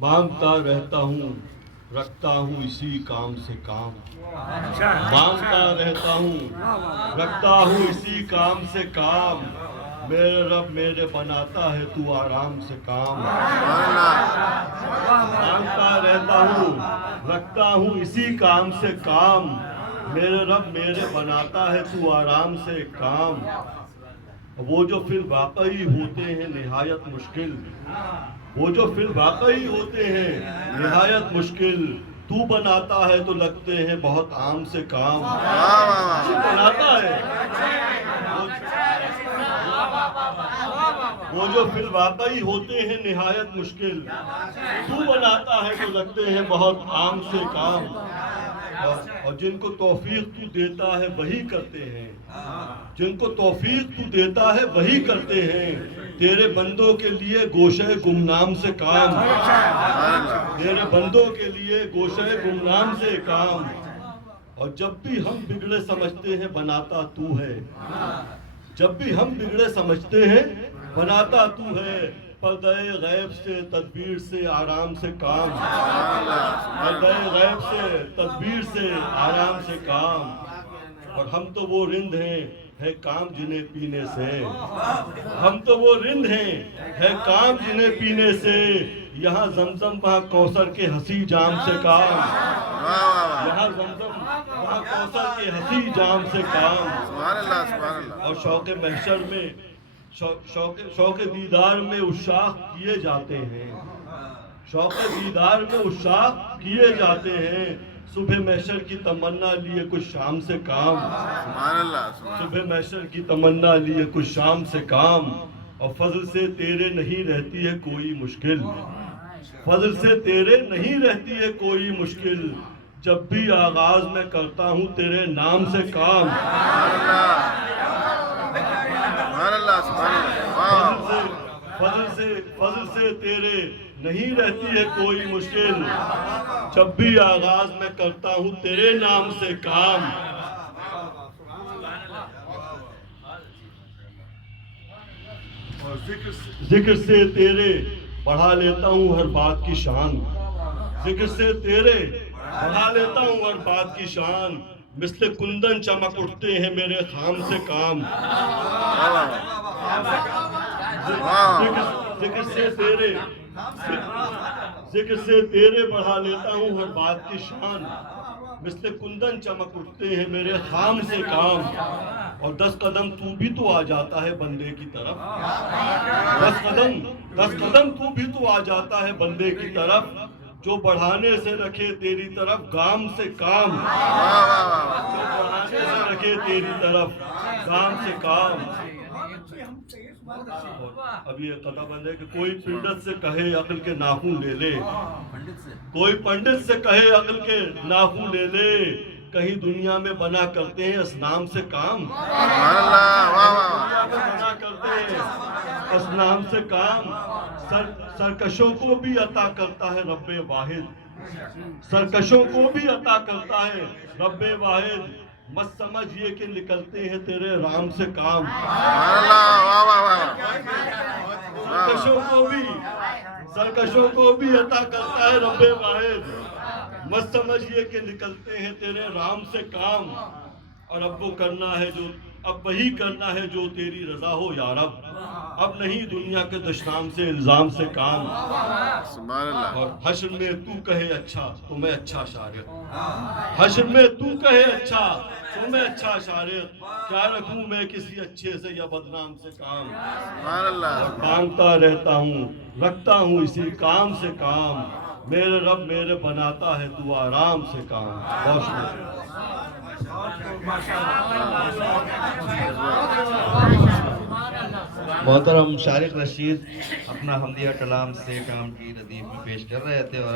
مانگتا رہتا ہوں رکھتا ہوں اسی کام سے کام، مانگتا رہتا ہوں رکھتا ہوں اسی کام سے کام، میرے رب میرے بناتا ہے تو آرام سے کام، مانگتا رہتا ہوں رکھتا ہوں اسی کام سے کام، میرے رب میرے بناتا ہے تو آرام سے کام۔ وہ جو پھر واقعی ہوتے ہیں نہایت مشکل، وہ جو پھر واقعی ہوتے ہیں نہایت مشکل، تو بناتا ہے تو لگتے ہیں بہت عام سے کام، تو بناتا ہے وہ جو پھر واقعی ہوتے ہیں نہایت مشکل، تو بناتا ہے تو لگتے ہیں بہت عام سے کام، اور جن کو توفیق تو دیتا ہے وہی کرتے ہیں، جن کو توفیق تو دیتا ہے وہی کرتے ہیں، تیرے بندوں کے لیے گوشہ گمنام سے کام، تیرے بندوں کے لیے گوشہ گمنام سے کام، اور جب بھی ہم بگڑے سمجھتے ہیں بناتا تو ہے، جب بھی ہم بگڑے سمجھتے ہیں بناتا تو ہے، پردہ غیب سے تدبیر سے آرام سے کام، پردہ غیب سے تدبیر سے آرام سے کام، اور ہم تو وہ رند ہیں ہے کام جنہیں پینے سے، ہم تو وہ رند ہیں ہے کام جنہیں پینے سے، یہاں زمزم وہاں کوثر کے ہنسی جام سے کام، یہاں زمزم وہاں کوثر کے ہنسی جام سے کام، اور شوق محشر میں شوق دیدار میں عشاق کیے جاتے ہیں، شوق دیدار میں عشاق کیے جاتے ہیں، صبح محشر کی تمنا لیے کچھ شام سے کام، صبح محشر کی تمنا لیے کچھ شام سے کام، اور فضل سے تیرے نہیں رہتی ہے کوئی مشکل، فضل سے تیرے نہیں رہتی ہے کوئی مشکل، جب بھی آغاز میں کرتا ہوں تیرے نام سے کام، فضل سے تیرے نہیں رہتی ہے کوئی مشکل، جب بھی آغاز میں کرتا ہوں تیرے نام سے کام، اور ذکر سے تیرے بڑھا لیتا ہوں ہر بات کی شان، ذکر سے تیرے بڑھا لیتا ہوں ہر بات کی شان، مثل کندن چمک اٹھتے ہیں میرے خام سے کام، ذکر سے تیرے بڑھا لیتا ہوں ہر بات کی شان، مثل کندن چمک اٹھتے ہیں میرے خام سے کام، اور 10 قدم تو بھی تو آ جاتا ہے بندے کی طرف، 10 قدم تو بھی تو آ جاتا ہے بندے کی طرف، جو بڑھانے سے رکھے تیری طرف گام سے کام، جو بڑھانے سے رکھے تیری طرف گام سے کام۔ اب یہ قطع بند ہے کہ کوئی پنڈت سے کہے عقل کے ناخن لے لے، کوئی پنڈت سے کہے عقل کے ناخن لے لے، کہیں دنیا میں بنا کرتے ہیں اسنام سے کام، بنا کرتے ہیں اسنام سے کام، سرکشوں کو بھی عطا کرتا ہے رب واحد، سرکشوں کو بھی عطا کرتا ہے رب واحد، مت سمجھئے کہ نکلتے ہیں تیرے رام سے کام، سرکشوں کو بھی عطا کرتا ہے رب واحد، مت سمجھئے کہ نکلتے ہیں تیرے رام سے کام، اور اب وہ کرنا ہے جو اب وہی کرنا ہے جو تیری رضا ہو یا رب، اب نہیں دنیا کے دشنام سے الزام سے کام، اور حشر میں تو کہے اچھا تو میں اچھا شارع، حشر میں تو کہے اچھا تو میں اچھا شارع، کیا رکھوں میں کسی اچھے سے یا بدنام سے کام، اور مانگتا رہتا ہوں رکھتا ہوں اسی کام سے کام، میرے رب میرے بناتا ہے تو آرام سے کام۔ بہت شکریہ۔ محترم شارق رشید اپنا حمدیہ کلام سے کام کی ردیف میں پیش کر رہے تھے، اور